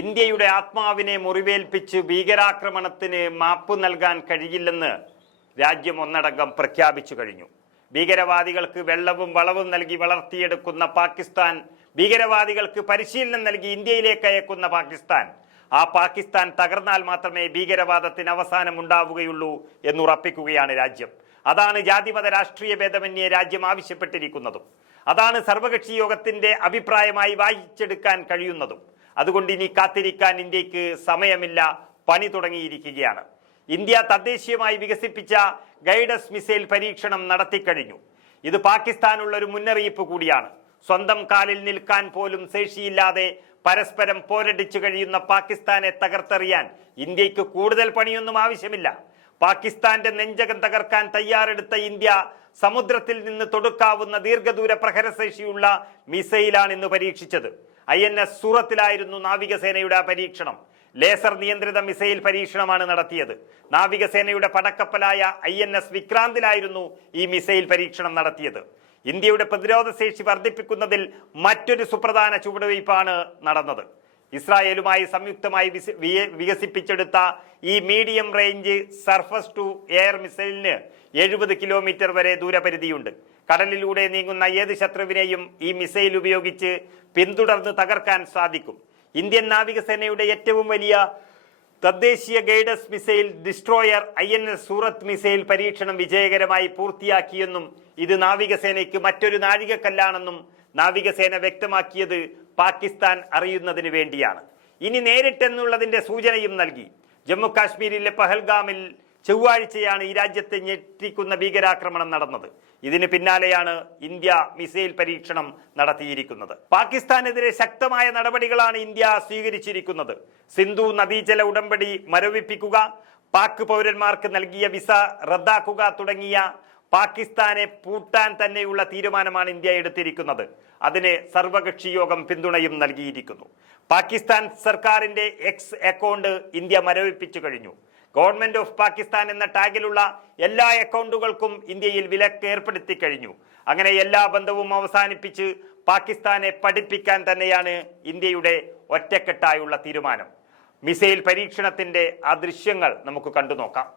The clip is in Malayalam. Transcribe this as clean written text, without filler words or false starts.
ഇന്ത്യയുടെ ആത്മാവിനെ മുറിവേൽപ്പിച്ച് ഭീകരാക്രമണത്തിന് മാപ്പ് നൽകാൻ കഴിയില്ലെന്ന് രാജ്യം ഒന്നടങ്കം പ്രഖ്യാപിച്ചു കഴിഞ്ഞു. ഭീകരവാദികൾക്ക് വെള്ളവും വളവും നൽകി വളർത്തിയെടുക്കുന്ന പാകിസ്ഥാൻ, ഭീകരവാദികൾക്ക് പരിശീലനം നൽകി ഇന്ത്യയിലേക്ക് അയക്കുന്ന പാകിസ്ഥാൻ, ആ പാകിസ്ഥാൻ തകർന്നാൽ മാത്രമേ ഭീകരവാദത്തിന് അവസാനം ഉണ്ടാവുകയുള്ളൂ എന്നുറപ്പിക്കുകയാണ് രാജ്യം. അതാണ് ജാതിമത രാഷ്ട്രീയ ഭേദമന്യേ രാജ്യം ആവശ്യപ്പെട്ടിരിക്കുന്നതും. അതാണ് സർവകക്ഷി യോഗത്തിന്റെ അഭിപ്രായമായി വായിച്ചെടുക്കാൻ കഴിയുന്നതും. അതുകൊണ്ട് ഇനി കാത്തിരിക്കാൻ ഇന്ത്യക്ക് സമയമില്ല, പണി തുടങ്ങിയിരിക്കുകയാണ്. ഇന്ത്യ തദ്ദേശീയമായി വികസിപ്പിച്ച ഗൈഡസ് മിസൈൽ പരീക്ഷണം നടത്തിക്കഴിഞ്ഞു. ഇത് പാകിസ്ഥാനുള്ള ഒരു മുന്നറിയിപ്പ് കൂടിയാണ്. സ്വന്തം കാലിൽ നിൽക്കാൻ പോലും ശേഷിയില്ലാതെ പരസ്പരം പോരടിച്ചു കഴിയുന്ന പാകിസ്ഥാനെ തകർത്തെറിയാൻ ഇന്ത്യക്ക് കൂടുതൽ പണിയൊന്നും ആവശ്യമില്ല. പാകിസ്ഥാന്റെ നെഞ്ചകം തകർക്കാൻ തയ്യാറെടുത്ത ഇന്ത്യ സമുദ്രത്തിൽ നിന്ന് തൊടുക്കാവുന്ന ദീർഘദൂര പ്രഹരശേഷിയുള്ള മിസൈലാണ് ഇന്ന് പരീക്ഷിച്ചത്. INS സൂറത്തിലായിരുന്നു നാവികസേനയുടെ പരീക്ഷണം. ലേസർ നിയന്ത്രിത മിസൈൽ പരീക്ഷണമാണ് നടത്തിയത്. നാവികസേനയുടെ പടക്കപ്പലായ INS വിക്രാന്തിലായിരുന്നു ഈ മിസൈൽ പരീക്ഷണം നടത്തിയത്. ഇന്ത്യയുടെ പ്രതിരോധ ശേഷി വർദ്ധിപ്പിക്കുന്നതിൽ മറ്റൊരു സുപ്രധാന ചുവടുവയ്പ്പാണ് നടന്നത്. ഇസ്രായേലുമായി സംയുക്തമായി വികസിപ്പിച്ചെടുത്ത ഈ medium range surface to air മിസൈലിന് 70 കിലോമീറ്റർ വരെ ദൂരപരിധിയുണ്ട്. കടലിലൂടെ നീങ്ങുന്ന ഏത് ശത്രുവിനെയും ഈ മിസൈൽ ഉപയോഗിച്ച് പിന്തുടർന്ന് തകർക്കാൻ സാധിക്കും. ഇന്ത്യൻ നാവികസേനയുടെ ഏറ്റവും വലിയ തദ്ദേശീയ ഗൈഡസ് മിസൈൽ ഡിസ്ട്രോയർ INS സൂറത്ത് മിസൈൽ പരീക്ഷണം വിജയകരമായി പൂർത്തിയാക്കിയെന്നും ഇത് നാവികസേനയ്ക്ക് മറ്റൊരു നാഴികക്കല്ലാണെന്നും നാവികസേന വ്യക്തമാക്കിയത് പാകിസ്ഥാൻ അറിയുന്നതിന് വേണ്ടിയാണ്. ഇനി നേരിട്ടെന്നുള്ളതിന്റെ സൂചനയും നൽകി. ജമ്മു കാശ്മീരിലെ പഹൽഗാമിൽ ചൊവ്വാഴ്ചയാണ് ഈ രാജ്യത്തെ ഞെട്ടിക്കുന്ന ഭീകരാക്രമണം നടന്നത്. ഇതിന് പിന്നാലെയാണ് ഇന്ത്യ മിസൈൽ പരീക്ഷണം നടത്തിയിരിക്കുന്നത്. പാകിസ്ഥാനെതിരെ ശക്തമായ നടപടികളാണ് ഇന്ത്യ സ്വീകരിച്ചിരിക്കുന്നത്. സിന്ധു നദീജല ഉടമ്പടി മരവിപ്പിക്കുക, പാക് പൗരന്മാർക്ക് നൽകിയ വിസ റദ്ദാക്കുക തുടങ്ങിയ പാകിസ്ഥാനെ പൂട്ടാൻ തന്നെയുള്ള തീരുമാനമാണ് ഇന്ത്യ എടുത്തിരിക്കുന്നത്. അതിന് സർവകക്ഷി യോഗം പിന്തുണയും നൽകിയിരിക്കുന്നു. പാകിസ്ഥാൻ സർക്കാരിന്റെ എക്സ് അക്കൗണ്ട് ഇന്ത്യ മരവിപ്പിച്ചു കഴിഞ്ഞു. ഗവൺമെന്റ് ഓഫ് പാകിസ്ഥാൻ എന്ന ടാഗിലുള്ള എല്ലാ അക്കൗണ്ടുകൾക്കും ഇന്ത്യയിൽ വിലക്ക് ഏർപ്പെടുത്തി കഴിഞ്ഞു. അങ്ങനെ എല്ലാ ബന്ധവും അവസാനിപ്പിച്ച് പാകിസ്ഥാനെ പഠിപ്പിക്കാൻ തന്നെയാണ് ഇന്ത്യയുടെ ഒറ്റക്കെട്ടായുള്ള തീരുമാനം. മിസൈൽ പരീക്ഷണത്തിന്റെ ആ ദൃശ്യങ്ങൾ നമുക്ക് കണ്ടു നോക്കാം.